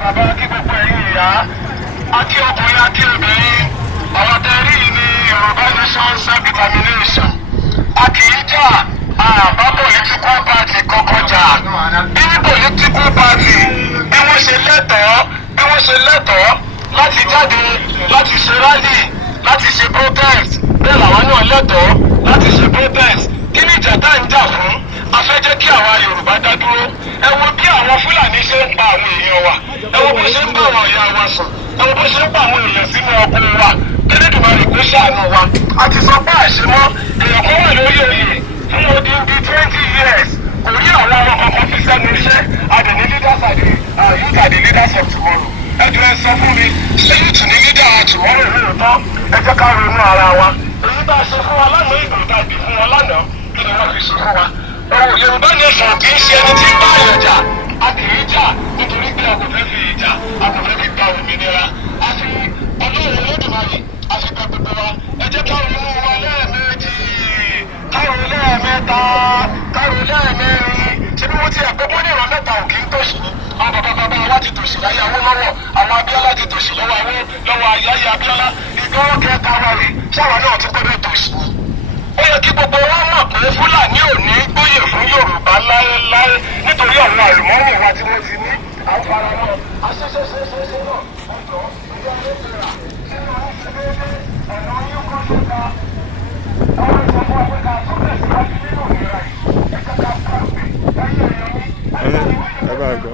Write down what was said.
bàbá kí gbogbo ẹ̀yin ìyá àti ọkùnrin àti obìnrin àwọn tẹ́rí ní Yorùbá Nation self-determination a kì í jà àbá political party kọ́kọ́ jà bí political party bí wọ́n ṣe lẹ́tọ̀ọ́ láti jáde láti ṣe rally láti ṣe protest bẹ́ẹ̀ làwọn náà lẹ́tọ̀ọ́ láti ṣe protest kí ni ìjà tá ń jà fún a fẹ́ jẹ́ kí àwa Yorùbá dá dúró ẹ wo bí àwọn Fúlàní ṣe ń pa àwọn èèyàn wa ẹ wo bó ṣe ń bá àwọn ìyá wa sùn ẹ wo bó ṣe ń pa àwọn èèyàn sínú ọkùn wa Elédùmarè kó ṣàánú wa a ti sọ pé àṣemọ́ èèyàn kan wà lórí oyè fún odindi 20 years kò rí àwọn ọmọ kankan fi sẹ́nu iṣẹ́ àdèní leaders youth are the leaders of tomorrow ẹ jọ ẹ sọ fún mi ṣé youth ní leader of tomorrow lóòótọ́ ẹ jẹ́ ká ronú ara wa èyí bá a ṣe fún wa lánàá ìgbà tá a bì fún wọn lánàá kí ni wọ́n fi ṣe fún wa. Yorùbá Nation kì í ṣe ẹni tí ń bá àyàn jà a kì í jà nítorí pé a kò fẹ́ fi ìjà a kò fẹ́ fi gba òmìnira a fi Ọlọ́run Olódùmarè a fi gba gbogbo wa ẹ jẹ́ ká ronú wa lẹ́ẹ̀mejì ká ronú lẹ́ẹ̀mẹ́ta ká ronú lẹ́ẹ̀mẹ́rin ṣé bí wọ́n ti ẹ̀ gbogbo ní ìran mẹ́ta ò kì í tòṣì ní àwọn bàbá wa ti tòṣì láyé Awólọ́wọ̀ àwọn Abíọ́lá ti tòṣì lọ́wọ́ ayáyé Abíọ́lá ìgbọ́wọ́ kẹta wa rè ṣáwa náà ti gbọ́dọ̀ tòṣì ní. Ó yẹ kí gbogbo wa mọ̀ pé Fúlàní ò ní gbóyè fún Yorùbá láéláé nítorí àwọn àlùmọ́ọ́nì wa tí wọ́n ti ní àwọn faramọ́ àṣẹṣẹṣẹṣẹ náà ọjọ́ ìjọ lẹ́tẹ̀rà sínú ìṣẹ́lẹ́dẹ́ ọ̀nà yóò kọ́ ṣẹ́ta àwọn ìṣọ̀kan àpẹka tó tẹ̀síwájú nínú ìlera yìí ẹ̀ka ká pàṣẹ ẹ̀yẹ ẹ̀yọ́ ní ẹ̀ka ìwé ìjọba.